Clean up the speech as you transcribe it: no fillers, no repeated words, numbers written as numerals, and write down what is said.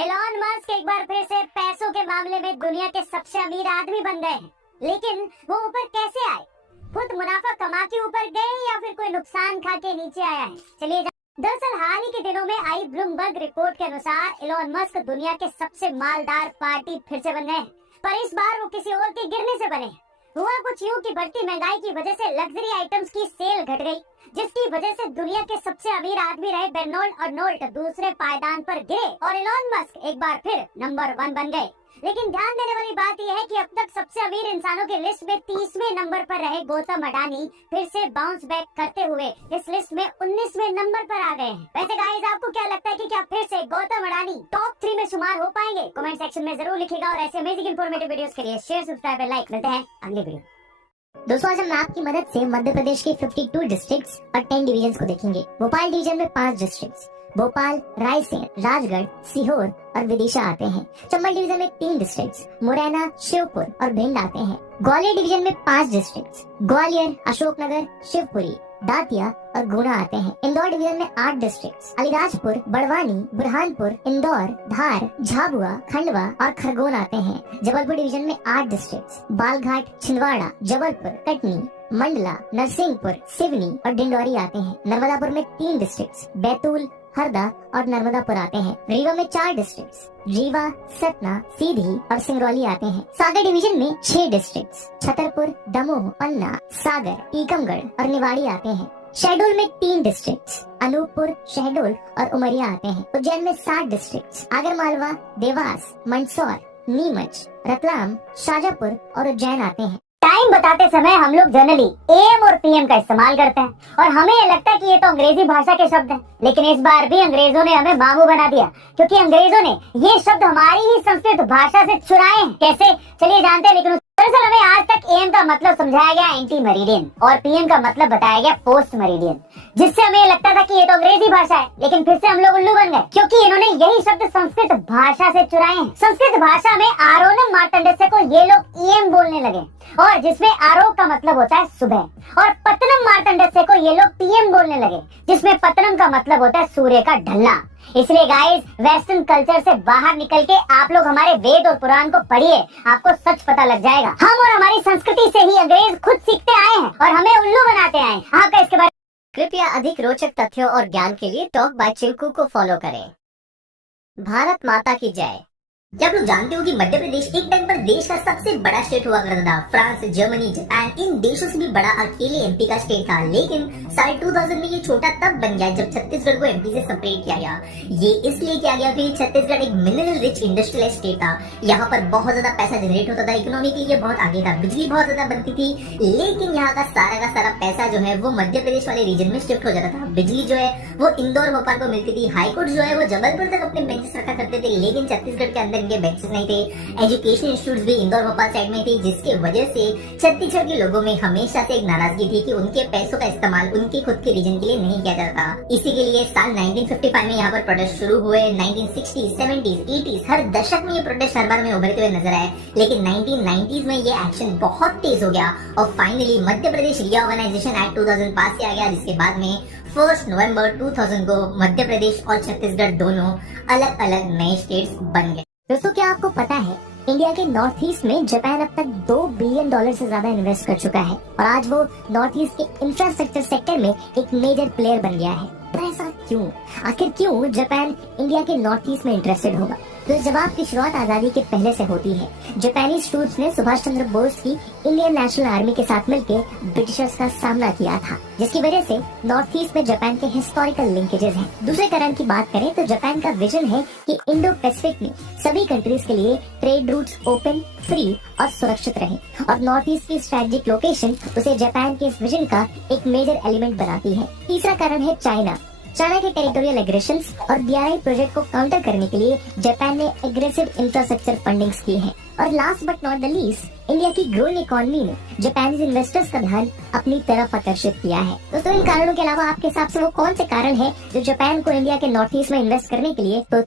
Elon Musk एक बार फिर से पैसों के मामले में दुनिया के सबसे अमीर आदमी बन गए हैं, लेकिन वो ऊपर कैसे आए? खुद मुनाफा कमा के ऊपर गए या फिर कोई नुकसान खा के नीचे आया है? चलिए दरअसल हाल ही के दिनों में आई ब्लूमबर्ग रिपोर्ट के अनुसार एलॉन मस्क दुनिया के सबसे मालदार पार्टी फिर से बन गए हैं, पर इस बार वो किसी और के गिरने से बने। हुआ कुछ यूं कि बढ़ती महंगाई की वजह से लग्जरी आइटम्स की सेल घट गई, जिसकी वजह से दुनिया के सबसे अमीर आदमी रहे बेर्नार्ड अर्नोल्ट दूसरे पायदान पर गिरे और एलॉन मस्क एक बार फिर नंबर 1 बन गए। लेकिन ध्यान देने वाली बात यह है कि अब तक सबसे अमीर इंसानों की लिस्ट में 30वें नंबर पर रहे गौतम अडानी फिर से बाउंस बैक करते हुए इस लिस्ट में 19वें नंबर पर आ गए हैं। वैसे गाइस, आपको क्या लगता है कि क्या फिर से गौतम अडानी टॉप 3 में शुमार हो पाएंगे? कमेंट सेक्शन में जरूर लिखिएगा और ऐसे अमेजिंग इन्फॉर्मेटिव वीडियोस के लिए शेयर, सब्सक्राइब और लाइक। मिलते हैं अगले वीडियो। दोस्तों, आज हम आपकी मदद से मध्य प्रदेश के 52 डिस्ट्रिक्ट्स और 10 डिवीजन को देखेंगे। भोपाल डिवीजन में 5 डिस्ट्रिक्ट्स भोपाल, रायसेन, राजगढ़, सीहोर और विदिशा आते हैं। चंबल डिवीजन में 3 डिस्ट्रिक्ट्स मुरैना, शिवपुर और भिंड आते हैं। ग्वालियर डिवीजन में 5 डिस्ट्रिक्ट्स ग्वालियर, अशोकनगर, शिवपुरी, दातिया और गुना आते हैं। इंदौर डिवीजन में 8 डिस्ट्रिक्ट्स अलीराजपुर, बड़वानी, बुरहानपुर, इंदौर, धार, झाबुआ, खंडवा और खरगोन आते हैं। जबलपुर डिवीजन में 8 डिस्ट्रिक्ट्स बालघाट, छिंदवाड़ा, जबलपुर, कटनी, मंडला, नरसिंहपुर, सिवनी और डिंडौरी आते हैं। नर्मदापुर में 3 डिस्ट्रिक्ट्स बैतूल, हरदा और नर्मदापुर आते हैं। रीवा में 4 डिस्ट्रिक्ट्स रीवा, सतना, सीधी और सिंगरौली आते हैं। सागर डिवीजन में 6 डिस्ट्रिक्ट्स छतरपुर, दमोह, पन्ना, सागर, टीकमगढ़ और निवाड़ी आते हैं। शहडोल में 3 डिस्ट्रिक्ट्स अनूपपुर, शहडोल और उमरिया आते हैं। उज्जैन में 7 डिस्ट्रिक्ट्स आगरमालवा, देवास, मंदसौर, नीमच, रतलाम, शाजापुर और उज्जैन आते हैं। टाइम बताते समय हम लोग जनरली एम और पीएम का इस्तेमाल करते हैं और हमें ये लगता है कि ये तो अंग्रेजी भाषा के शब्द हैं, लेकिन इस बार भी अंग्रेजों ने हमें बाबू बना दिया, क्योंकि अंग्रेजों ने ये शब्द हमारी ही संस्कृत भाषा से चुराए हैं। कैसे, चलिए जानते हैं। लेकिन दरअसल हमें आज तक एम का मतलब समझाया गया एंटी मेरिडियन और पीएम का मतलब बताया गया पोस्ट मेरिडियन, जिससे हमें लगता था कि ये तो अंग्रेजी भाषा है, लेकिन फिर से हम लोग उल्लू बन गए, क्योंकि इन्होंने यही शब्द संस्कृत भाषा से चुराए हैं। संस्कृत भाषा में आरोनम मार्तंडस्य को ये लोग ईएम बोलने लगे, और जिसमें आरोह का मतलब होता है सुबह, और पतनम मार्तंडस्य को ये लोग पीएम बोलने लगे, जिसमें पतनम का मतलब होता है सूर्य का ढलना। इसलिए गाइस, वेस्टर्न कल्चर से बाहर निकल के आप लोग हमारे वेद और पुराण को पढ़िए, आपको सच पता लग जाएगा। हम और हमारी संस्कृति से ही अंग्रेज खुद सीखते आए हैं और हमें उल्लू बनाते आए हैं। आपका इसके बारे कृपया अधिक रोचक तथ्यों और ज्ञान के लिए टॉक बाय चिंकू को फॉलो करें। भारत माता की जय। क्या आप लोग जानते हो कि मध्य प्रदेश एक टाइम पर देश का सबसे बड़ा स्टेट हुआ करता था। फ्रांस, जर्मनी, जापान इन देशों से भी बड़ा अकेले एमपी का स्टेट था, लेकिन साल 2000 में ये छोटा तब बन गया जब छत्तीसगढ़ को एमपी से सेपरेट किया गया। ये इसलिए किया गया क्योंकि छत्तीसगढ़ एक मिनरल रिच इंडस्ट्रियल स्टेट था। यहाँ पर बहुत ज्यादा पैसा जनरेट होता था, इकोनॉमी के लिए बहुत आगे था, बिजली बहुत ज्यादा बनती थी, लेकिन यहाँ का सारा पैसा जो है वो मध्य प्रदेश वाले रीजन में शिफ्ट हो जाता था। बिजली जो है वो इंदौर, भोपाल को मिलती थी। हाईकोर्ट जो है वो जबलपुर तक अपने बेंचेस रखा करते थे, लेकिन छत्तीसगढ़ के अंदर इनके बेंचेस नहीं थे। एजुकेशन इंस्टीट्यूट्स भी इंदौर, भोपाल साइड में थे, जिसके वजह से छत्तीसगढ़ के लोगों में हमेशा से एक नाराजगी थी कि उनके पैसों का इस्तेमाल उनके खुद के रीजन के लिए नहीं किया जाता। इसी के लिए साल 1955 में यहाँ पर प्रोटेस्ट शुरू हुए। 1960s, 70s, 80s हर दशक में ये प्रोटेस्ट हर बार में उभरते हुए नजर आए, लेकिन 1990s में ये एक्शन बहुत तेज हो गया और finally Madhya Pradesh reorganisation act 2000 पास किया गया, जिसके बाद में 1 नवंबर 2000 को मध्य प्रदेश और छत्तीसगढ़ दोनों अलग अलग नए स्टेट्स बन गए। दोस्तों, क्या आपको पता है इंडिया के नॉर्थ ईस्ट में जापान अब तक $2 बिलियन से ज्यादा इन्वेस्ट कर चुका है और आज वो नॉर्थ ईस्ट के इंफ्रास्ट्रक्चर सेक्टर में एक मेजर प्लेयर बन गया है। पर ऐसा क्यों? आखिर क्यों जापान इंडिया के नॉर्थ ईस्ट में इंटरेस्टेड होगा? तो इस जवाब की शुरुआत आजादी के पहले से होती है। जापानीज ट्रूप्स ने सुभाष चंद्र बोस की इंडियन नेशनल आर्मी के साथ मिलकर ब्रिटिशर्स का सामना किया था, जिसकी वजह से नॉर्थ ईस्ट में जापान के हिस्टोरिकल लिंकेजेस हैं। दूसरे कारण की बात करें तो जापान का विजन है कि इंडो पैसिफिक में सभी कंट्रीज के लिए ट्रेड रूट्स ओपन, फ्री और सुरक्षित रहे, और नॉर्थ ईस्ट की स्ट्रेटेजिक लोकेशन उसे जापान के इस विजन का एक मेजर एलिमेंट बनाती है। तीसरा कारण है चाइना के टेरिटोरियल एग्रेशंस और बीआरआई प्रोजेक्ट को काउंटर करने के लिए जापान ने एग्रेसिव इंफ्रास्ट्रक्चर फंडिंग्स की है। और last but not the least, India की ग्रोइंग इकोनॉमी ने जापानीज इन्वेस्टर्स का ध्यान अपनी तरफ आकर्षित किया है। दोस्तों, इन कारणों के अलावा आपके हिसाब से वो कौन से कारण है जो जापान को इंडिया के नॉर्थ ईस्ट में इन्वेस्ट करने के लिए